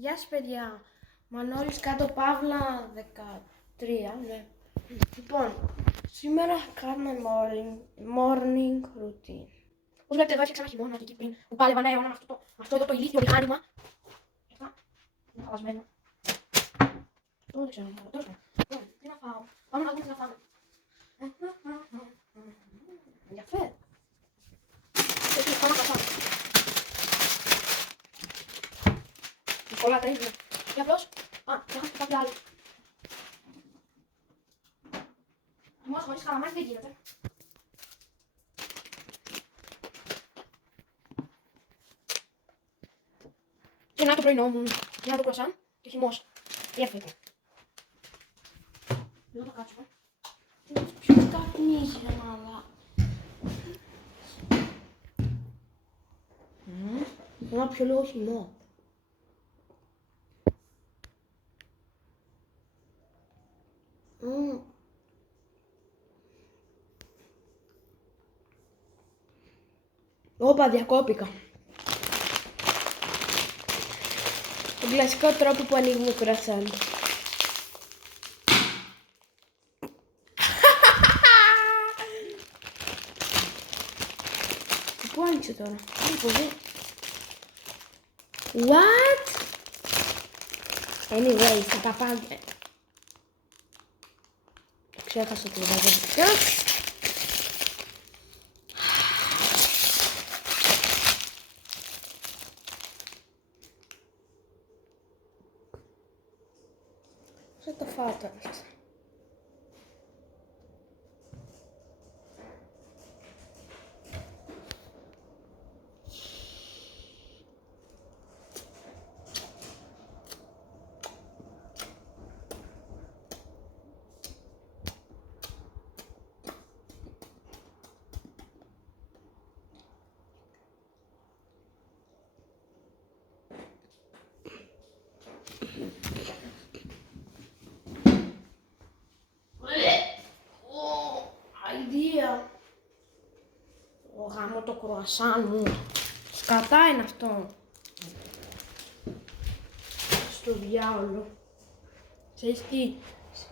Γεια σας παιδιά, Μανώλης κάτω Παύλα 13, ναι. Λοιπόν, σήμερα κάνουμε morning routine. Όπως βλέπετε εδώ έφτιαξα ένα χειμώνα και εκεί πριν που πάλευα ένα αιώνα με αυτό εδώ το ηλίθιο μηχάνημα. Είναι χαλασμένο. Δεν ξέρω, τέλος πάντων. Τι να φάω, πάμε να δούμε τι να φάμε. Ενδιαφέρει. Πάμε να φάω. Πολλά τα ίδια. Και απλώς, έχω και κάποια άλλη. Χυμός χωρίς καλαμάρι δεν γίνεται. Και να το πρωινό μου, και να το κρουασάν και χυμός. Perfect. Δεν θα το κάτσουμε. Ποιος καπνίζει ρε μάλα. Να πιο λίγο χυμό. Όπα, διακόπηκα. Τον κλασικό τρόπο που ανοίγουμε κρουασάν. Πού άνοιξε τώρα, What? Anyways, θα τα πάμε. Ξέχασα το βάζω. Θα το φάω τώρα αυτό. Γάμω το κρουασάν μου. Σκατά είναι αυτό. Στο διάολο. Ξέρεις τι,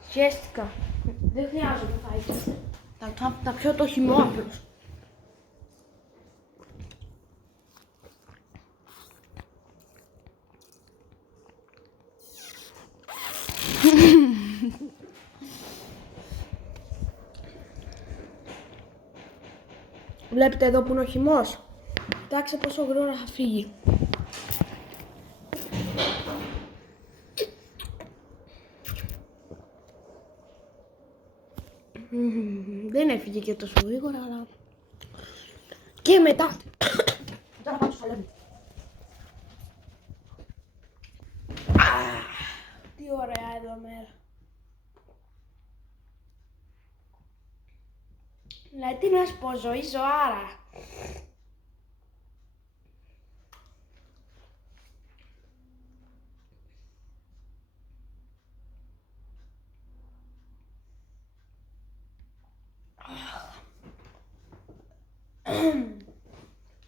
σχέστηκα. Δεν χρειάζομαι φάει. Θα πιω το χυμό απλώς. Βλέπετε εδώ που είναι ο χυμός. Κοιτάξτε πόσο γρήγορα θα φύγει. Δεν έφυγε και τόσο γρήγορα, αλλά... Και μετά... Τώρα πάω στο σαλέμι. Τι ωραία εδώ μέρα. Δηλαδή τι να σου πω, ζωή ζωάρα.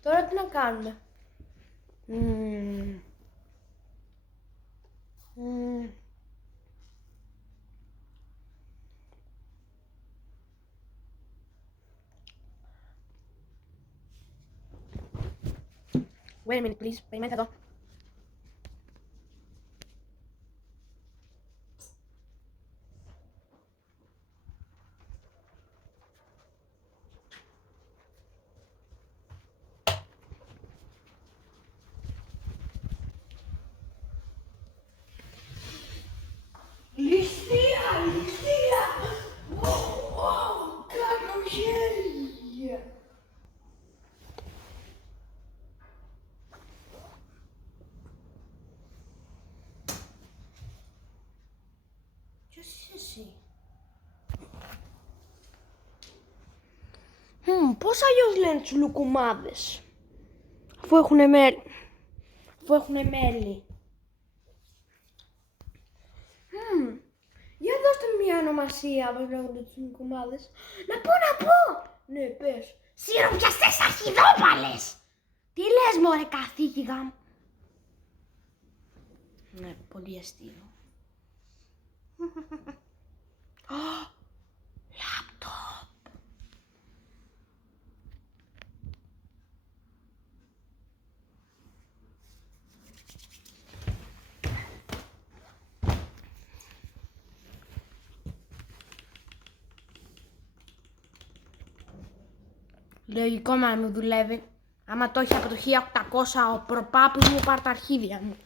Τώρα τι να κάνουμε. Wait a minute, please. Περιμένετε εδώ. Ληστεία! Κάνω χέρια! Ποιος είσαι εσύ? Πώς αλλιώς λένε τους λουκουμάδες, αφού έχουνε μέλι. Για δώστε μια ονομασία, πώς λέγονται τους λουκουμάδες. Να πω! Ναι, πες. Σιροπιαστές αρχιδόπαλες! Τι λες μωρέ καθήκη γάμ. Ναι, πολύ αστείο. Λάπτοπ. Λογικό να μην δουλεύει. Άμα το έχει από το 1800 ο προπάπους μου πάρει τα αρχίδια μου.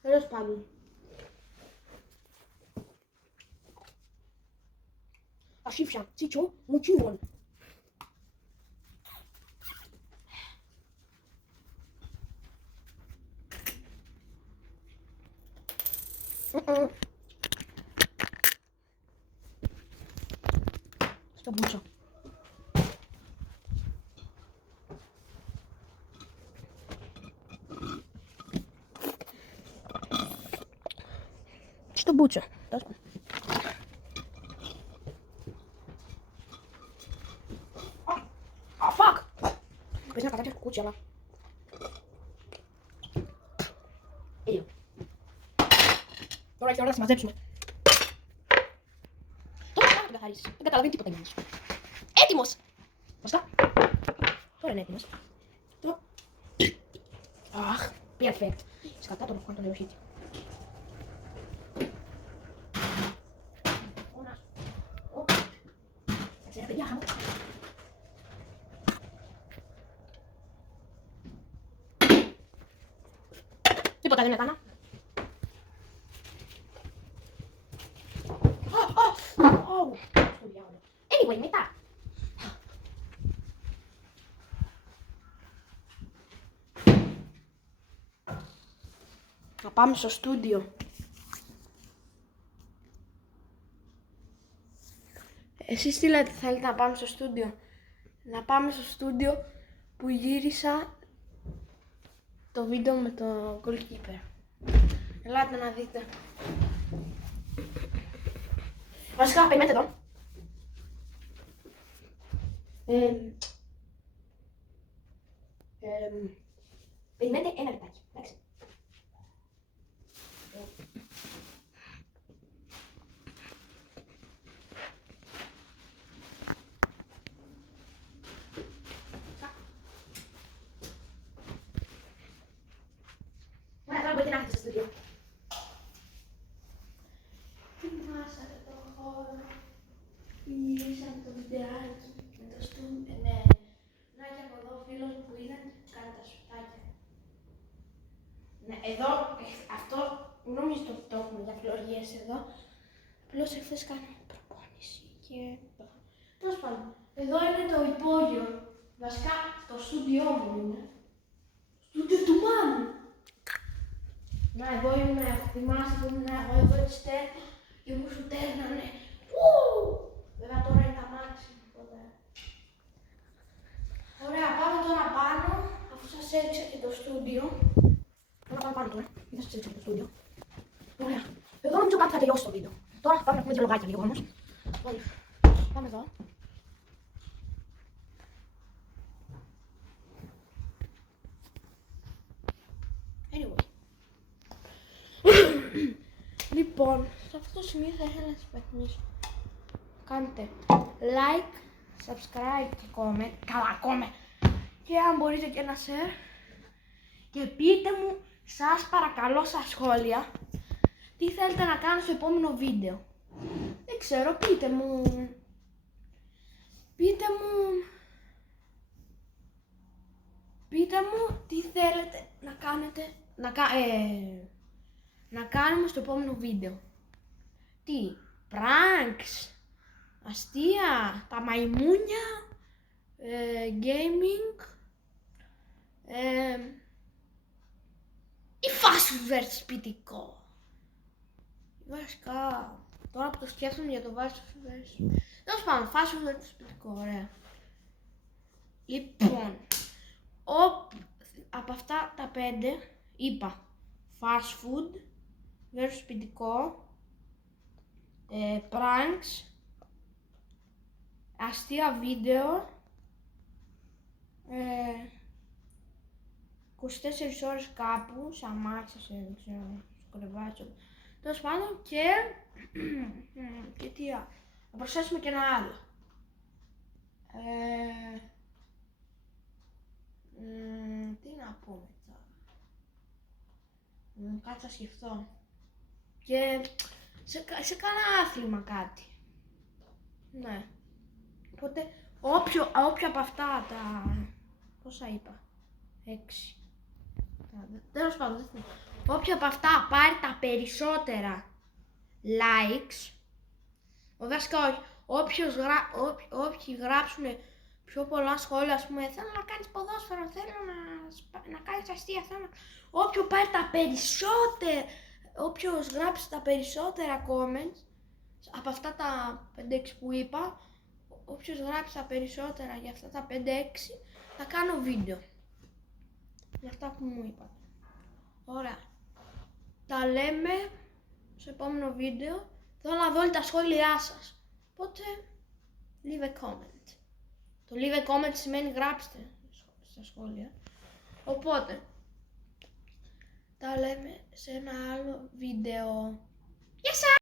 Τέλος πάντων. Ασύφια, τσίτσο, μου τσίβον. Στο μπούτσο. Στο μπούτσο. Fuck! Πες να κατάψεις κουκούτσι, αλλά... Τώρα έχει ώρα να σε μαζέψουμε. Τώρα θα την καθαρίσεις. Δεν καταλαβαίνει τίποτα για μας. Έτοιμος! Βασικά. Τώρα είναι έτοιμος. Τώρα... Αχ, perfect. Σκατά τον έχω κάνει τον νεροχύτη. Ξέρετε, παιδιά, χαμώ. Τίποτα δεν έκανα. Anyway, μετά. Να πάμε στο στούντιο. Εσείς τι λέτε, θέλετε να πάμε στο στούντιο? Να πάμε στο στούντιο που γύρισα το βίντεο με το goalkeeper. Ελάτε να δείτε. Βασικά, περιμένετε εδώ. Περιμένετε ένα λεπτάκι, εντάξει. Ωραία, τώρα μπορείτε να έρθετε στο στούντιο. Θυμάσατε το χώρο. Γυρίσαμε το βιντεάκι με το στούντιο. Ναι, να και από εδώ φίλος που ήταν κάνει τα σφουτάκια. Ναι, εδώ, αυτό νομίζω το έχουμε για φλωριές εδώ. Απλώς εχθές κάναμε προπόνηση και... Τέλος πάντων, εδώ είναι το υπόγειο. Βασικά, το στούντιό μου είναι. Στούντιο του Μάνου. Να, εδώ ήμουν, θυμάσαι που ήμουν εγώ εδώ έτσι και μου σου τέρνανε. Βέβαια τώρα είναι τα μάξι, οπότε... Ωραία, πάμε τώρα πάνω, αφού σας έδειξα και το στούντιο. Τώρα πάμε πάνω τώρα, δεν σας έδειξα και το στούντιο. Ωραία, εδώ νομίζω κάτι θα τελειώσει το βίντεο. Τώρα πάμε να πούμε δύο λογάκια λίγο όμως. Πάμε εδώ. Anyway. Λοιπόν, σε αυτό το σημείο θα ήθελα να σας υπενθυμίσω. Κάντε like, subscribe και comment. Καλά, comment. Και αν μπορείτε και ένα share. Και πείτε μου, σας παρακαλώ στα σχόλια, τι θέλετε να κάνω στο επόμενο βίντεο. Δεν ξέρω, πείτε μου. Πείτε μου τι θέλετε να κάνετε, να κάνουμε στο επόμενο βίντεο. Τι, pranks, αστεία, τα μαϊμούνια, gaming, ή fast food versus σπιτικό. Βασικά, τώρα που το σκέφτομαι για το fast food versus... Τέλος πάντων, fast food versus σπιτικό, ωραία. Λοιπόν, Από αυτά τα 5 είπα fast food, versus σπιτικό, pranks, αστεία βίντεο, 24 ώρες κάπου, σε αμάξια, σε κρεβάτι, τέλος πάντων, και τι άλλο. Να προσθέσουμε και ένα άλλο. Τι να πούμε τώρα. Κάτσε να σκεφτώ. Και σε κάνα άθλημα κάτι. Ναι. Οπότε, όποια από αυτά τα... Πόσα είπα? 6. Τέλος πάντων, όποια από αυτά πάρει τα περισσότερα likes, βασικά όχι, όποιοι γράψουν πιο πολλά σχόλια, ας πούμε, θέλω να κάνεις ποδόσφαιρο, θέλω να κάνεις αστεία, όποιο πάρει τα περισσότερα, όποιος γράψει τα περισσότερα comments, από αυτά τα 5-6 που είπα, όποιος γράψει τα περισσότερα για αυτά τα 5-6, θα κάνω βίντεο. Για αυτά που μου είπατε. Ωραία. Τα λέμε στο επόμενο βίντεο. Θέλω να δω τα σχόλιά σας. Οπότε, leave a comment. Το leave a comment σημαίνει γράψτε στα σχόλια. Οπότε, τα λέμε σε ένα άλλο βίντεο. Γεια σας!